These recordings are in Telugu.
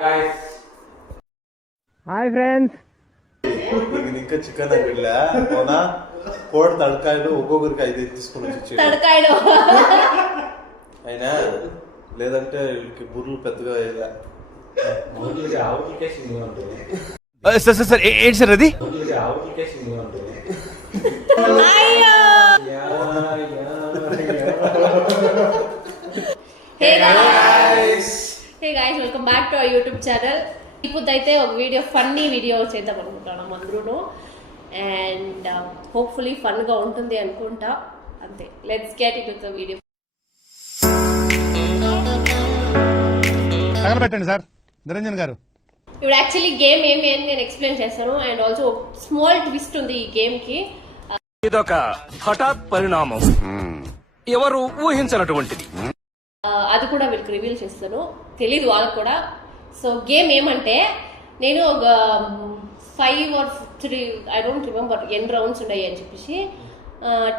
హాయ్ ఫ్రెండ్స్, ఇంకా చికెన్ అంగడిలా అవునా కోడి తడకాయలు ఒక్కొక్కరికి 5 తీసుకుని వచ్చి తడకాయలు అయినా లేదంటే వీళ్ళకి బుర్రలు పెద్దగా వేయలే. సార్ ఏంటి సార్ అది? Hey guys, welcome back to our YouTube channel. ఇప్పుడైతే ఒక వీడియో, ఫన్నీ వీడియో చేద్దాం అనుకుంటున్నాం అందరూ. అండ్ హోప్ఫుల్లీ ఫన్గా ఉంటుంది అనుకుంటా. అంతే, let's get it with the video. పెట్టండి సార్ నిరంజన్ గారు. ఇప్పుడు యాక్చువల్లీ గేమ్ ఏమి అని నేను ఎక్స్ప్లెయిన్ చేస్తాను. అండ్ ఆల్సో స్మాల్ ట్విస్ట్ ఉంది ఈ గేమ్ కి. ఇదొక హఠాత్ పరిణామం, ఎవరు ఊహించినటువంటిది. అది కూడా వీళ్ళకి రివీల్ చేస్తాను, తెలీదు వాళ్ళకు కూడా. సో గేమ్ ఏమంటే, నేను ఒక 5 or 3 ఐ డోంట్ రిమెంబర్ ఎన్ని రౌండ్స్ ఉన్నాయి అని చెప్పేసి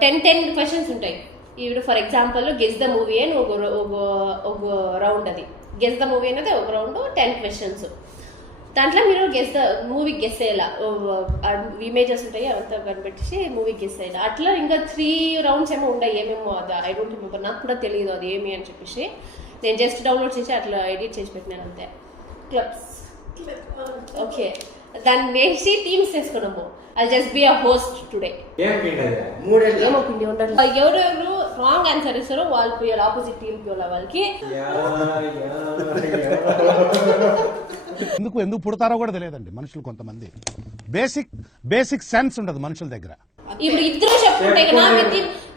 10 క్వశ్చన్స్ ఉంటాయి. ఇప్పుడు for example guess the movie అని ఒక రౌండ్, అది గెస్ ద మూవీ అనేది ఒక రౌండ్, 10 క్వశ్చన్స్. దాంట్లో మీరు గెస్ ద మూవీ గెస్ అయ్యేలా ఇమేజెస్ ఉంటాయి, అవంతా కనిపెట్టేసి మూవీ గెస్ అయ్యేలా. అట్లా ఇంకా 3 రౌండ్స్ ఏమో ఉన్నాయి, ఏమేమో అది ఐ డోంట్ రిమెంబర్, నాకు కూడా తెలియదు అది ఏమి అని చెప్పేసి. నేను జస్ట్ డౌన్లోడ్ చేసి అట్లా ఎడిట్ చేసి పెట్టినాను అంతే. క్లబ్స్ ఓకే, దాన్ని వేసి టీమ్స్ చేసుకున్నాము. I just be a host today. ఏమో పిండి ఉండాలి. ఎవరెవరు రాంగ్ ఆన్సర్ ఇస్తారో వాళ్ళు పోయాలి, ఆపోజిట్ టీమ్ పోయాలి వాళ్ళకి. ఎందుకు పుడతారో కూడా తెలియదండి మనుషులు. కొంతమంది బేసిక్ సెన్స్ ఉండదు మనుషుల దగ్గర. ఇప్పుడు ఇద్దరు చెప్పుకుంటే కదా,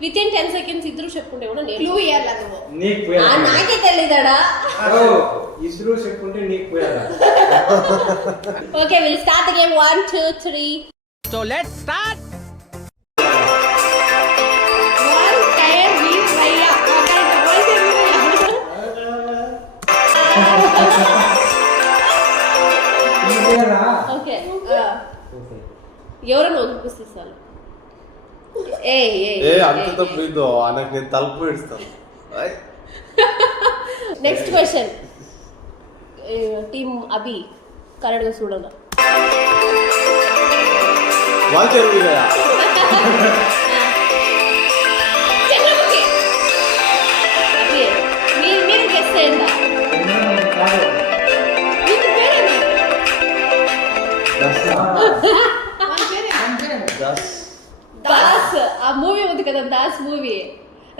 విత్ ఇన్ 10 seconds ఇద్దరు చెప్పుకుంటే కూడా నేను క్లూ ఇయ్యాలా? నువ్వు నాకే తెలియదాడా? ఇద్దరు చెప్పుకుంటే నీకు పోయాలా? Okay, will start the game. 1 2 3. So let's start. Okay, ఎవరన్నా చూపిస్తాను. అంతతో పోయిందో నాకు నేను తలుపు పెడతాను. నెక్స్ట్ క్వశ్చన్, టీమ్ అభి కరెక్ట్గా చూడాలి. మీరు గెస్ చేయండి. దాస్, ఆ మూవీ ఉంది కదా, దాస్ మూవీ.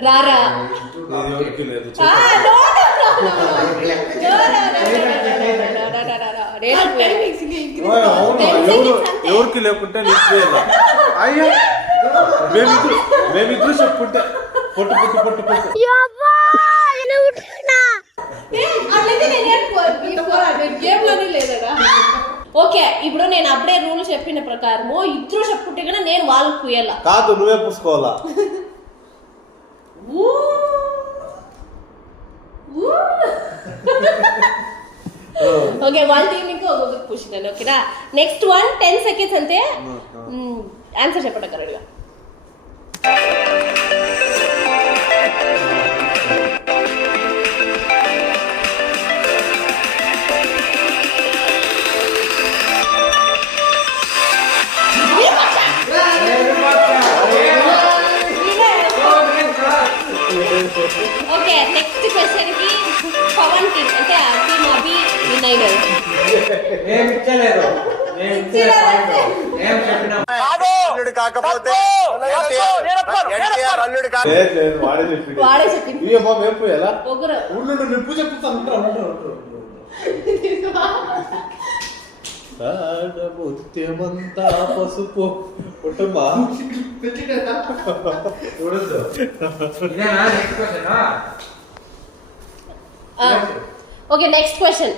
రారా ఎవరికి లేకుంటే అయ్యా మేమిద్దరు చెప్పుకుంటే పొట్టు పొట్టు పొట్టు పొట్టు. ఓకే, ఇప్పుడు నేను అప్పుడే రూల్ చెప్పిన ప్రకారము ఇద్దరు చెప్పుకుంటే కదా నేను వాళ్ళకి పోయాలా? కాదు, నువ్వే పూసుకోవాలా. ఓకే, వాళ్ళ టీం మీకు ఒక్కొక్కరికి పూసినాను. ఓకేనా, నెక్స్ట్ 1 10 seconds అంతే. ఆన్సర్ చెప్పండి కరెక్ట్గా. ఓకే, నెక్స్ట్ క్వశ్చన్ కి పవన్ టీమ్ అంటే టీమ్ అభి వినయ్ కాకపోతే వాడే చెప్పింది. ఒకరు ముత్యమంతా పసుపు కుటుంబా. Okay, next question.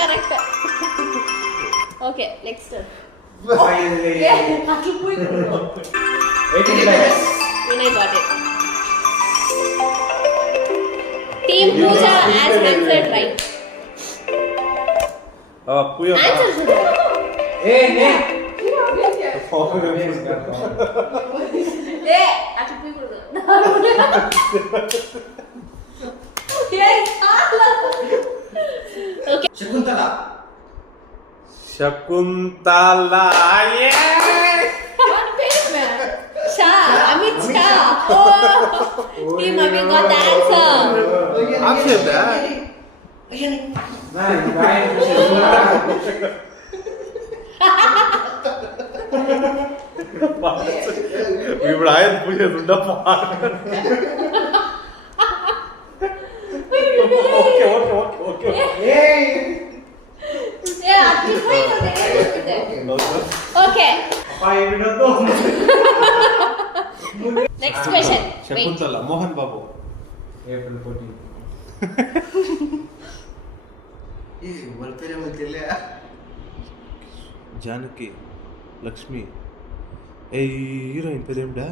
Correct. Okay, next. Vinay got it. Team Pooja has answered right. పూయ ఆన్సర్ చూడండి. ఏ అట్లా పోయకూడదు. Okay Shakuntala Shakuntala Shah Amit Shah. Oh team we got the answer. ఇప్పుడు ఆయన పూజ ఉండమ్మా. ఓకే ఓకే ఓకే ఓకే ఏ అట్లా పోయకూడదు. Okay next question. Shakuntala Mohan Babu. April 14. Janaki Lakshmi. ఏ హీరోయిన్ పేరేమిడా?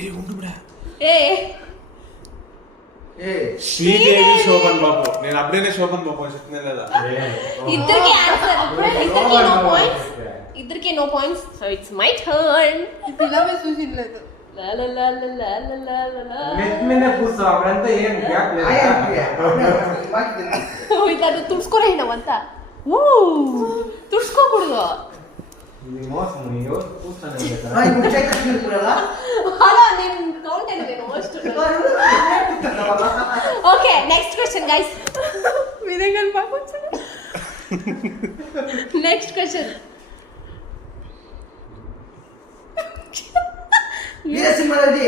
ఏ ఉండుడా ఏ శ్రీదేవి శోభన్ బాబు. నేను అప్పుడేనే శోభన్ బాబు అని చెప్తున్నా లేదా? ఇద్దరికి ఆన్సర్. ఇద్దరికి నో పాయింట్స్. ఇద్దరికి no points. So it's my turn. పిల్లమే చూసిలేదు. లా లా లా లా లా లా లా లా. మెట్మీనే కూర్చో అప్పుడంతా ఏం గ్యాప్ లేదు. ఇట్లా తుడుచుకోరేయండి ఊ తుడుచుకోకూడదు. ఇది మోసం. నీవు కూర్చొని హలో నేను కౌంట్ అయినా నేను most. Okay next question guys. విధంగా పాపం. Next question. వీరసింహారెడ్డి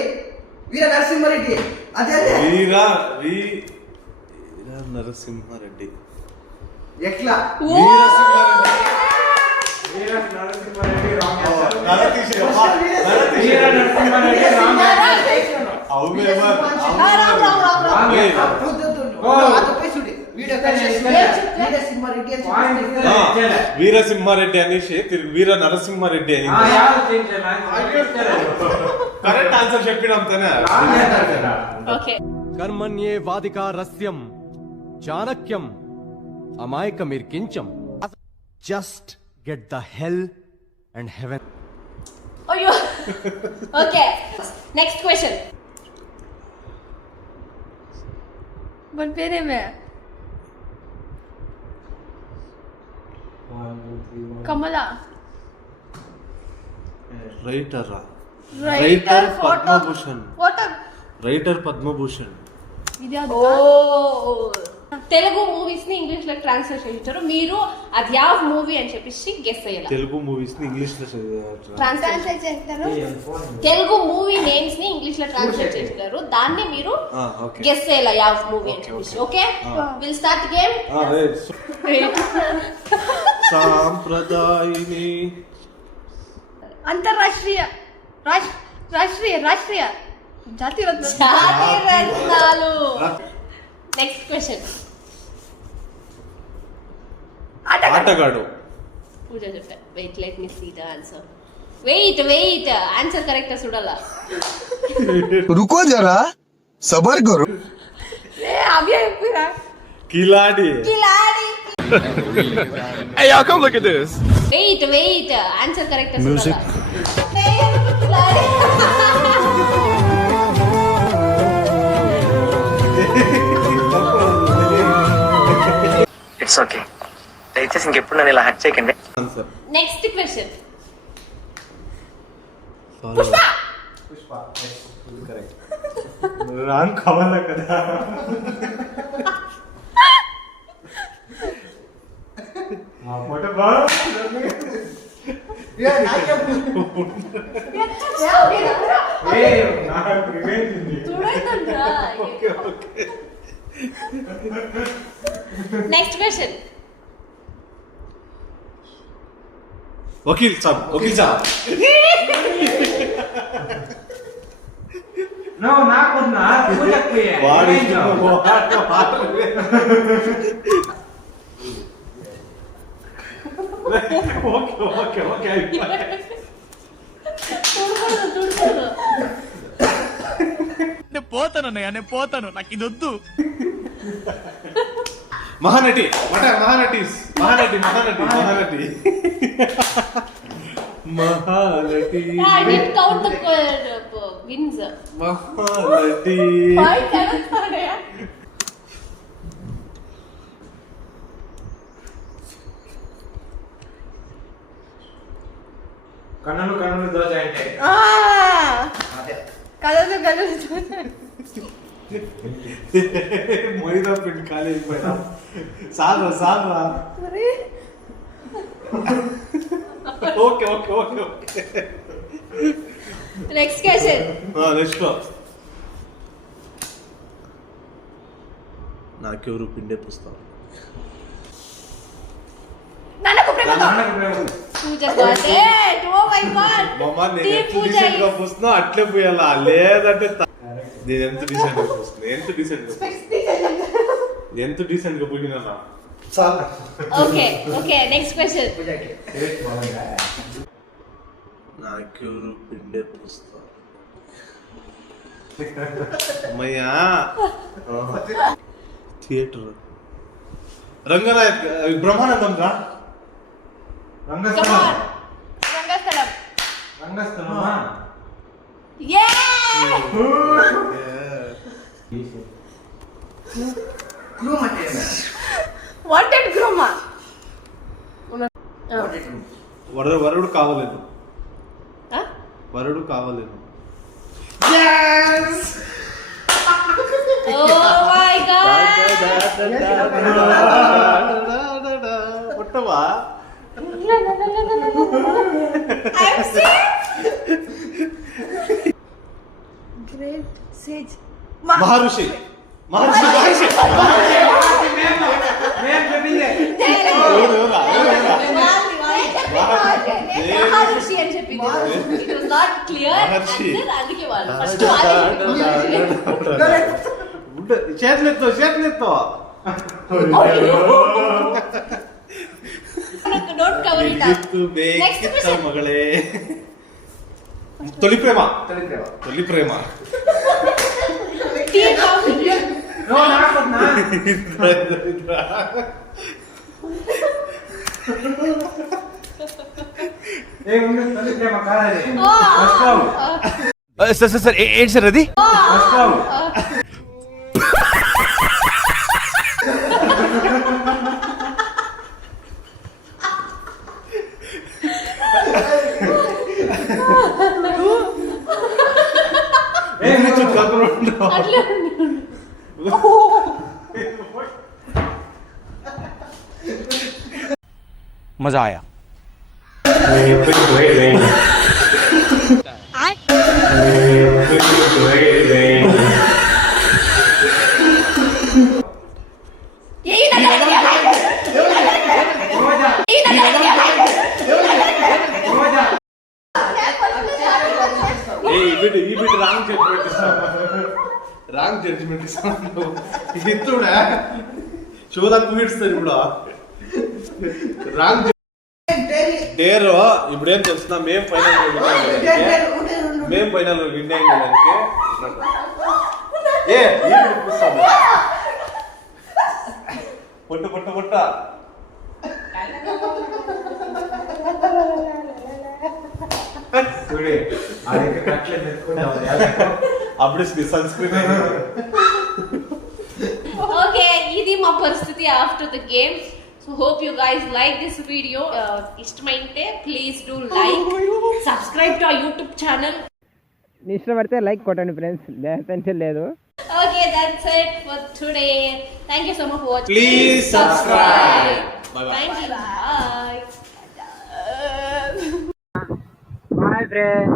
వీర నరసింహారెడ్డి అదే వీర నరసింహారెడ్డి. ఎట్లా వీర నరసింహారెడ్డి రాంగ్ ఓ, ఆన్సర్. నర తీసేయ్. Veera Narasimha Reddy wrong answer. అవునేమో రాంగ్ ఏయ్. ఆన్సర్. వీరసింహారెడ్డి అని పాయింట్ చెప్పేసి ఇస్తే ఇచ్చేలే. వీరసింహారెడ్డి అనేసి తిరిగి వీర నరసింహారెడ్డి అని. యారు చేంజ్ చేయాలి. కరెక్ట్ ఆన్సర్ చెప్పినంతనే. రాంగ్ ఆన్సర్ కదా. ఓకే కర్మణ్యే వాదికా రస్యం చాణక్యం అమాయకమిర్కించం just get the hell and heaven. అయ్యో. Okay next question. మన పేరేమే? Kamala. Writer writer Padma Bhushan. Photo. Writer Padma Bhushan. ఇది ఓ తెలుగు మూవీస్ ని ఇంగ్లీష్ లో ట్రాన్స్లేట్ చేస్తారు. మీరు అది యావ్ మూవీ అని చెప్పేసి గెస్ అయ్యాలి. తెలుగు మూవీస్ ని ఇంగ్లీష్ లో ట్రాన్స్లేట్ చేస్తారు. తెలుగు మూవీ నేమ్స్ ని ఇంగ్లీష్ లో ట్రాన్స్లేట్ చేస్తారు. దాన్ని మీరు ఓకే గెస్ చేయాలి యావ్ మూవీ అని చెప్పేసి. Okay will start game. సాంప్రదాయిని అంతర్రాష్ట్రీయ రాష్ట్రీయ జాతీయ రత్న. జాతి రత్నాలు. Next question. ఆటగాడు. పూజ చెప్పా. Wait let me see the answer. Wait answer correct చూడాలా. रुको जरा सबर करो అవి అయిపోయిరా. కిలాడి. Hey y'all, come look at this. Wait answer correct చూడాలా. It's okay. దయచేసి ఇంకెప్పుడు నన్ను ఇలా హట్ చేయకండి. Answer. Next question. Pushpa. Correct. Wrong Kamala కదా. ఆ ఫోటో బాగుంది. నాకు రివెంజ్ ఉంది. Next question. వకీల్ సాబ్. నువ్వు నాకు పూజకు పోయే. వాడి ఓకే నేను పోతానన్నయ్య, నేను పోతాను, నాకు ఇది వద్దు. Mahanati. Mahanati Mahanati Mahanati Mahanati I didn't count the wins. Mahanati కన్నులు కన్నులు దోశ అంటే కలర్లు కలర్లు మైదా పిండి ఖాళీ అయిపోయినా సాల్రా సాల్రా okay okay okay okay Next question. Next నాకెవరు పిండే పుస్తకం నాన్నకు ప్రేమతో నాన్నకు ప్రేమ Pooja got it. Oh my god. మమ్మ నేను Team ఎంత Pooja డీసెంట్ గా is- పుస్తున్నా అట్లే పోయాలా లేదంటే నేను ఎంత డీసెంట్ గా పుస్తున్నా ఎంత డీసెంట్ గా ఎంత డీసెంట్ గా పోయినా చాలా Okay, okay. Next question. Taste బాగుందా నాకెవరు పిండే పుస్తకం అమ్మయ్యా థియేటర్ రంగనాయక్ బ్రహ్మానందం రా Come రంగస్థలం on. రంగస్థలం. రంగస్థలమా Yeah. క్లూ అంటే వాంటెడ్ గ్రోమా వరుడు కావలేదు Huh? వరుడు కావలేదు Oh my god. పుట్టవా I'm sick. Great sage. మహర్షి మహర్షి మహర్షి నేను చెప్పిందే మహర్షి అని చెప్పింది. It was not clear. Maharshi. Answer అందుకే వాళ్ళు ఫస్ట్ చేతులెత్తో చేతులెత్తో don't cover it up. Next question. మಗಳೇ తొలి ప్రేమ తొలి ప్రేమ తొలి ప్రేమ Team of నో నాకు వద్దా ఏముంది తొలి ప్రేమ కాదది ఫస్ట్ లవ్ సార్ ఏంటి సార్ అది ఫస్ట్ లవ్ అట్లే మజా ఆయా ఈ బిట్ రాంగ్ జడ్జ్మెంట్ ఇస్తాను రాంగ్ జడ్జ్మెంట్ ఇస్తాను ఇస్తుడా చూడకు ఇస్తారు ఇప్పుడు రాంగ్ డేర్ ఇప్పుడు ఏం తెలుస్తున్నా మేము ఫైనల్ మేము ఫైనల్ విన్ అయ్యేదానికి ఏ ఈ బిట్ పుస్తాము పొట్టు పొట్టు పొట్ట చూడే అది కట్లే మెత్తుకుంటావు అప్పుడు సన్ స్క్రీన్ ఓకే ఇది మా పరిస్థితి after the game so hope you guys like this video ఇష్టమైతే please do like subscribe to our YouTube channel ఇష్టపడితే లైక్ కొట్టండి ఫ్రెండ్స్ లేదంటే లేదు okay that's it for today thank you so much for watching Please subscribe. Bye bye. Thank you bye hi friends